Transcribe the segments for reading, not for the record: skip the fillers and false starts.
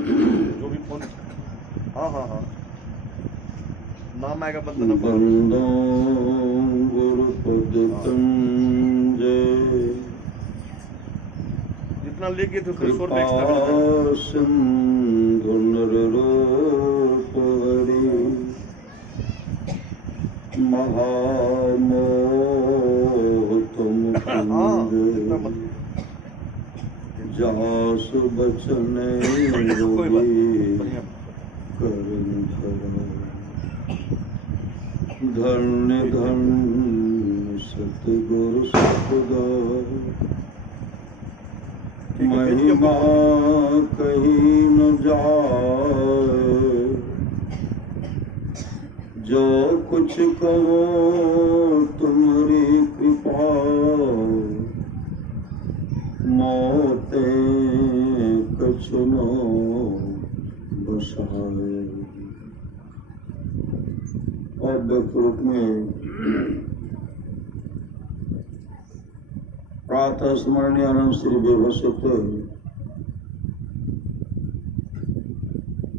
जो भी फोन। हाँ हाँ हाँ, नाम आएगा बंदना बंदो गुरुपद जय जितना लेके तो फिर शोर में कृपा एक्स्ट्रा सिंधु नररूप हरि महामोह तुम कुंज जास बचन करन धन्य धन्य सतगुरु सतदार महिमा कहीं न जाए जो कुछ कहो तुम्हारी कृपा मोते कछुनो बसाए। और व्यक्त रूप में प्रातः स्मरणीय आनंद श्री विभूषित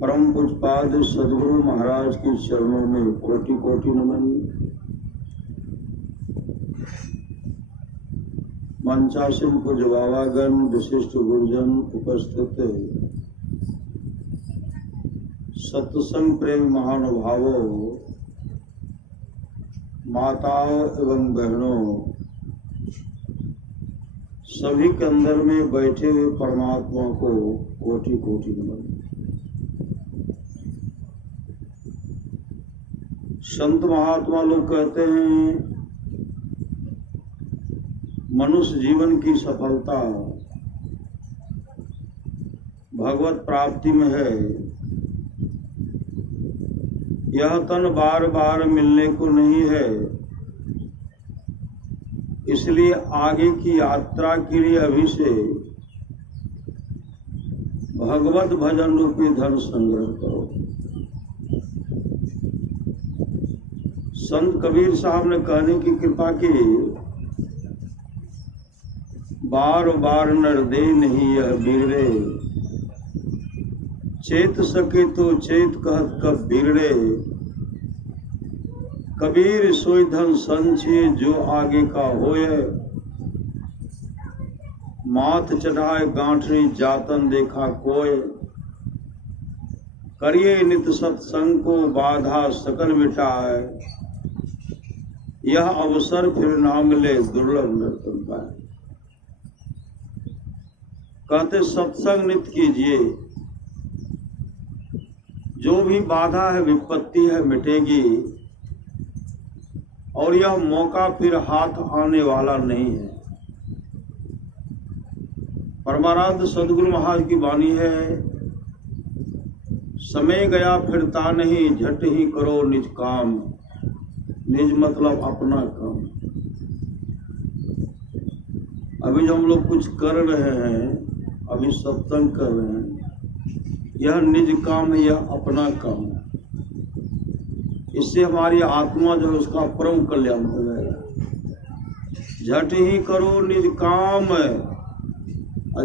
परम पूज्यपाद सद्गुरु महाराज के चरणों में कोटि कोटि नमन। मंचासीन पूज्य बाबागण, विशिष्ट गुरुजन, उपस्थित सत्संग प्रेम महानुभावों, माताओं एवं बहनों, सभी के अंदर में बैठे हुए परमात्मा को कोटि कोटि नमन। संत महात्मा लोग कहते हैं मनुष्य जीवन की सफलता भगवत प्राप्ति में है। यह तन बार बार मिलने को नहीं है, इसलिए आगे की यात्रा के लिए अभी से भगवत भजन रूपी धन संग्रह करो। संत कबीर साहब ने कहने की कृपा की, बार बार नर दे नहीं यह बिगड़े, चेत सके तो चेत कहत कब बिगड़े। कबीर सोई धन संचिए जो आगे का होए, माथ चढ़ाए गांठनी जातन देखा कोय। करिए नित सत्संग को बाधा सकल मिटाए, यह अवसर फिर ना मिले दुर्लभ नर्तन पाए। कहते सत्संग नित कीजिए, जो भी बाधा है विपत्ति है मिटेगी, और यह मौका फिर हाथ आने वाला नहीं है। परमाराध्य सद्गुरु महाराज की वाणी है, समय गया फिरता नहीं, झट ही करो निज काम। निज मतलब अपना काम। अभी जो हम लोग कुछ कर रहे हैं, अभी सत्संग कर रहे हैं, यह निज काम है, यह अपना काम है। इससे हमारी आत्मा जो है उसका परम कल्याण हो जाएगा। झट ही करो निज काम,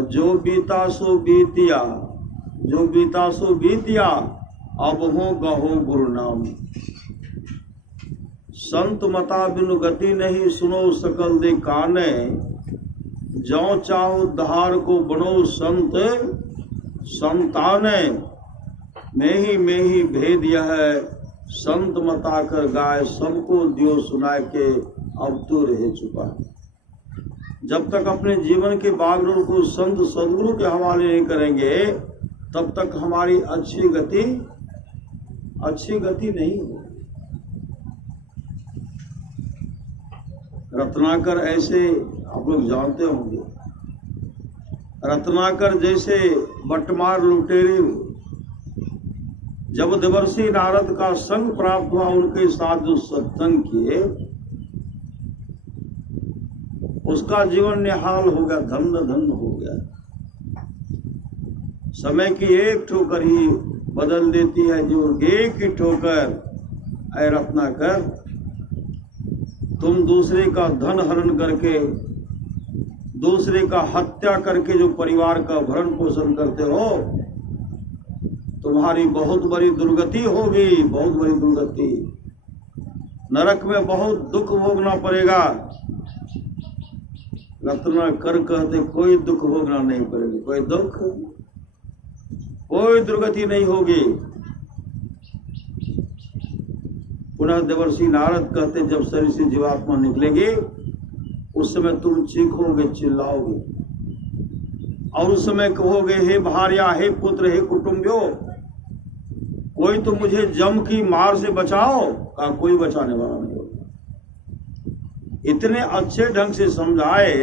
जो बीता सो बीतिया, जो बीता सो बीतिया, अब हो गहो गुरु नाम। संत मता बिनु गति नहीं, सुनो सकल दे काने। जो चाहो धार को बनो संत संताने। में ही भेद यह है, संत मता कर गाय, सबको दियो सुनाए के अब तो रहे चुका। जब तक अपने जीवन के बागडोर को संत सदगुरु के हवाले नहीं करेंगे, तब तक हमारी अच्छी गति नहीं होगी। रत्नाकर ऐसे आप लोग जानते होंगे, रत्नाकर जैसे बटमार लुटेरे जब देवर्षि नारद का संग प्राप्त हुआ, उनके साथ जो सत्संग किए, उसका जीवन निहाल हो गया, धन्य धन्य हो गया। समय की एक ठोकर ही बदल देती है जीवन। एक ही ठोकर, ऐ रत्नाकर, तुम दूसरे का धन हरण करके, दूसरे का हत्या करके जो परिवार का भरण पोषण करते हो, तुम्हारी बहुत बड़ी दुर्गति होगी, बहुत बड़ी दुर्गति। नरक में बहुत दुख भोगना पड़ेगा। रत्नाकर कहते कोई दुख भोगना नहीं पड़ेगा, कोई दुख, कोई दुर्गति नहीं होगी। पुनः देवर्षि नारद कहते जब शरीर से जीवात्मा निकलेगी उस समय तुम चीखोगे, चिल्लाओगे और उस समय कहोगे हे भार्या, हे पुत्र, हे कुटुंबियों, कोई तो मुझे जम की मार से बचाओ। का कोई बचाने वाला नहीं होगा। इतने अच्छे ढंग से समझाए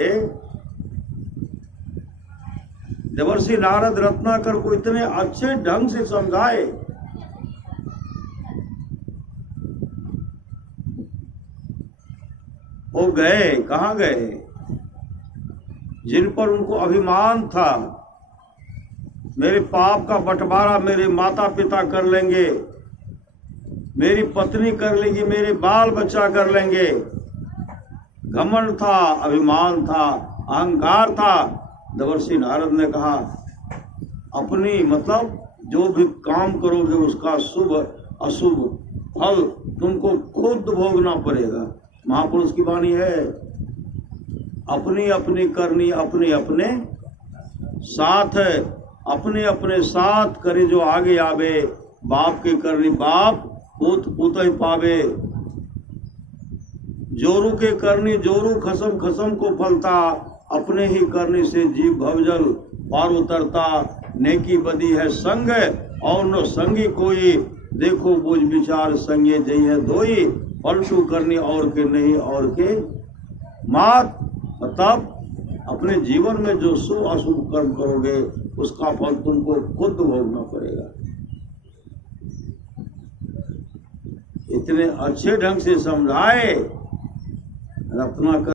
देवर्षि नारद रत्नाकर को, इतने अच्छे ढंग से समझाए। वो गए, कहां गए? जिन पर उनको अभिमान था, मेरे पाप का बंटवारा मेरे माता पिता कर लेंगे, मेरी पत्नी कर लेगी, मेरे बाल बच्चा कर लेंगे। घमंड था, अभिमान था, अहंकार था। देवर्षि नारद ने कहा अपनी मतलब जो भी काम करोगे उसका शुभ अशुभ फल तुमको खुद भोगना पड़ेगा। महापुरुष की वाणी है, अपनी अपनी करनी अपने अपने साथ है। अपने अपने साथ करे जो आगे आवे, बाप की करनी बाप पुत पुत ही पावे। जोरू के करनी जोरू, खसम खसम को फलता, अपने ही करने से जीव भवजल पार उतरता। नेकी बदी है संग और न संगी कोई, देखो बुझ विचार संगे जई है दोई। पलटू करनी और के नहीं और के मात। तब अपने जीवन में जो शुभ अशुभ कर्म करोगे उसका फल तुमको खुद भोगना पड़ेगा। इतने अच्छे ढंग से समझाए रत्नाकर।